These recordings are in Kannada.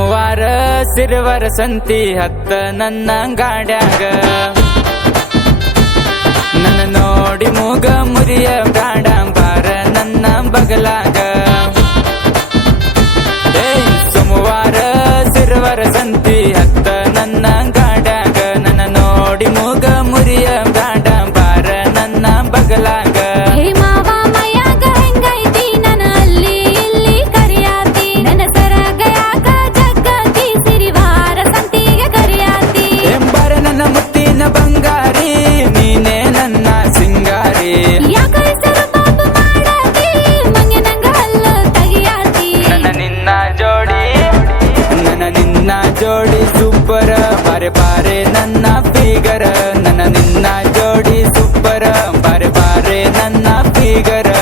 ಸೋಮವಾರ ಸಿರವರ ಸಂತಿ ಹತ್ತ ನನ್ನ ಗಾಡ್ಯಾಗ ನನ್ನ ನೋಡಿ ಮೂಗ ಮುರಿಯ ಬ್ರಾಡ ಬಾರ ನನ್ನ ಬಗಲಾಗ ಸೋಮವಾರ ಸಿರವರ ಸಂತಿ ಹತ್ತ ನನ್ನ ಗಾಡ್ಯಾಗ ನನ್ನ ನೋಡಿ ಮೂಗ ಮುರಿಯ ಬ್ರಾಡ ಬಾರ ನನ್ನ ಬಗಲಾಗ ಬಂಗಾರಿ ನೀನೇ ನನ್ನ ಸಿಂಗಾರಿ ನನ್ನ ನಿನ್ನ ಜೋಡಿ ಸೂಪರ್ ಬಾರೆ ಬಾರೆ ನನ್ನ ಫಿಗರ್ ನನ್ನ ನಿನ್ನ ಜೋಡಿ ಸೂಪರ್ ಬಾರೆ ಬಾರೆ ನನ್ನ ಫಿಗರ್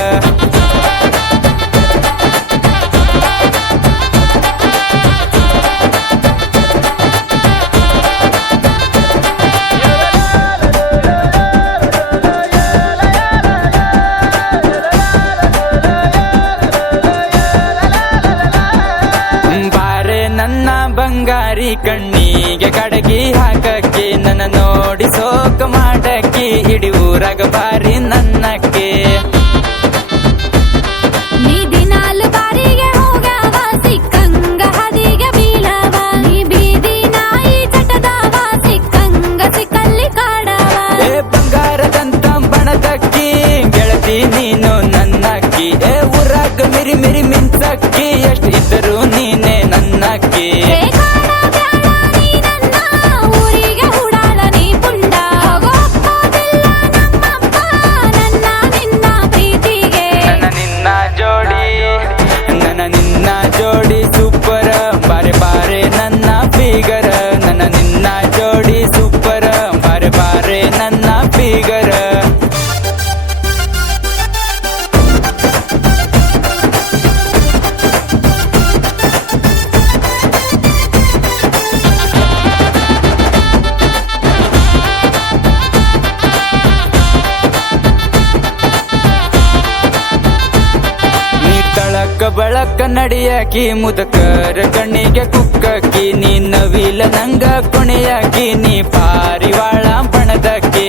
ನನ್ನ ಬಂಗಾರಿ ಕಣ್ಣಿಗೆ ಕಡಗಿ ಹಾಕಕ್ಕೆ ನನ್ನ ನೋಡಿ ಸೋಕ ಮಾಡಕ್ಕೆ ಇಡೀ ಊರಾಗ ಬಾರಿ ನನ್ನಕ್ಕೆ ನೀ ದಿನಾಲು ಬಾರಿಗೆ ಹೋಗ್ಯಾವ ಸಿಕ್ಕಂಗ ಹದಿಗೆ ಬೀಳವ ನೀ ಬೀದಿ ನಾಯಿ ಚಟದವ ಸಿಕ್ಕಂಗ ಸಿಕ್ಕಲ್ಲಿ ಕಾಡವ ಬಂಗಾರದಂತ ಬಣದಕ್ಕಿ ಗೆಳತಿ ನೀನು ನನ್ನಕ್ಕಿ ಊರಾಗ ಮಿರಿ ಮಿರಿ ಮಿಂಚಕ್ಕಿ ಎಷ್ಟು ಇದ್ದರು ನೀನೆ ನನ್ನಕ್ಕಿ ಜೋಡಿ ಸೂಪರ್ ಬಾರೆ ಬಾರೆ ನನ್ನ ಫಿಗರ್ ನನ್ನ ನಿನ್ನ ಜೋಡಿ ಸೂಪರ್ ಬಾರೆ ಬಾರೆ ನನ್ನ ಫಿಗರ್ ಬಳಕ ನಡಿಯಾಕಿ ಮುದಕರ ಕಣ್ಣಿಗೆ ಕುಕ್ಕಕ್ಕಿ ನೀ ನವಿಲ ನಂಗ ಕೊನೆಯಾಕಿ ನೀ ಪಾರಿವಾಳ ಬಣದಕ್ಕೆ